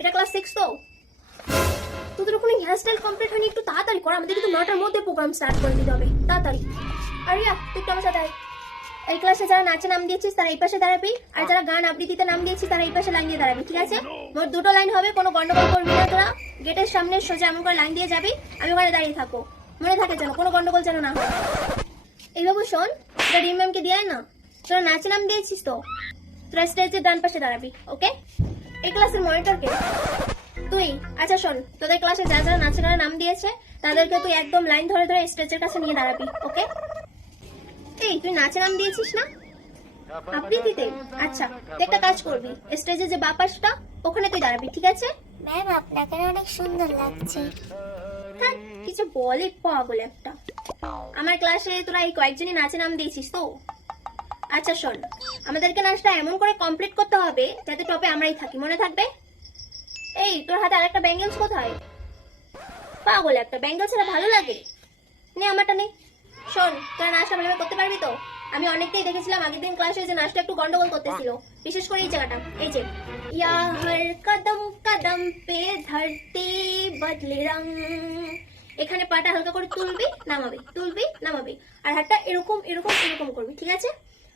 এটা ক্লাস 6 তো। তোদের ওখানে হেয়ার স্টাইল কমপ্লিট হয়নি, একটু তাড়াতাড়ি কর, আমাদের কিন্তু 9টার মধ্যে প্রোগ্রাম স্টার্ট করে দিতে হবে, তাড়াতাড়ি। আরিয়া তুই একটু আমার সাথে আয়। এই ক্লাসে যারা নাচে নাম দিয়েছিস তারা এই পাশে দাঁড়াবি, আর যারা গান আবৃত্তিতে নাম দিয়েছিস তারা এই পাশে লাইন দিয়ে দাঁড়াবি, ঠিক আছে? মোট 2টো লাইন হবে, কোনো গন্ডগোল করবি না তোরা। গেটের সামনে সোজা এমন করে লাইন দিয়ে যাবি, আমি ওখানে দাঁড়িয়ে থাকবো, মনে থাকে যেন কোনো গন্ডগোল যেন না হয়। এইভাবে শোন, তোরা রিম ম্যামকে দিয়ে না, তোরা নাচে নাম দিয়েছিস তো, তোরা স্টেজের ডান পাশে দাঁড়াবি, ওকে? এই ক্লাসের মনিটর কে? তুই। আচ্ছা শোন, তোদের ক্লাসে যারা যারা নাচে গানে নাম দিয়েছে তাদেরকে তুই একদম লাইন ধরে ধরে স্টেজের কাছে নিয়ে দাঁড়াবি, ওকে? এই তুই নাচে নাম দিয়েছিস না আবৃত্তিতে? আচ্ছা তুই একটা কাজ করবি, স্টেজে যে বাঁ পাশটা ওখানে তুই দাঁড়াবি, ঠিক আছে? ম্যাম আপনাকে অনেক সুন্দর লাগছে। হ্যাঁ কিছু বলে পাগল একটা। আমার ক্লাসে তোরা এই কয়েকজনই নাচে নাম দিয়েছিস তো? আচ্ছা শোন, আমাদেরকে নাচটা এমন করে কমপ্লিট করতে হবে যাতে টপে আমরাই থাকি, মনে থাকবে? এই তোর হাতে আরেকটা ব্যাঙ্গেলস কোথায়? পাগল একটা, ব্যাঙ্গেল ছাড়া ভালো লাগে? নে আমারটা নে। শোন, তোরা নাচটা ভালোভাবে করতে পারবি তো? আমি অনেকটাই দেখেছিলাম আগের দিন ক্লাসে যে নাচটা একটু গন্ডগোল করতেছিল, বিশেষ করে এই জায়গাটা, এই যে ইয়া হর কদম কদম পে ধরতে বদলে রং, এখানে পাটা হালকা করে তুলবি নামাবি, তুলবি নামাবি, আর হাতটা এরকম এরকম এরকম করবি, ঠিক আছে?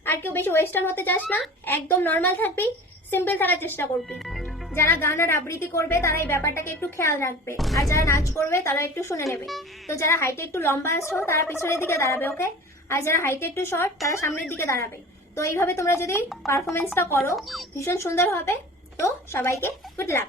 আর কেউ বেশি ওয়েস্টার্ন হতে চাস না, একদম নর্মাল থাকবি, সিম্পল থাকার চেষ্টা করবি। যারা গান আর আবৃত্তি করবে তারা এই ব্যাপারটাকে একটু খেয়াল রাখবে, আর যারা নাচ করবে তারা একটু শুনে নেবে। তো যারা হাইটে একটু লম্বা আছো তারা পিছনের দিকে দাঁড়াবে, ওকে? আর যারা হাইটে একটু শর্ট তারা সামনের দিকে দাঁড়াবে। তো এইভাবে তোমরা যদি পারফরমেন্সটা করো ভীষণ সুন্দর হবে। তো সবাইকে গুড লাক।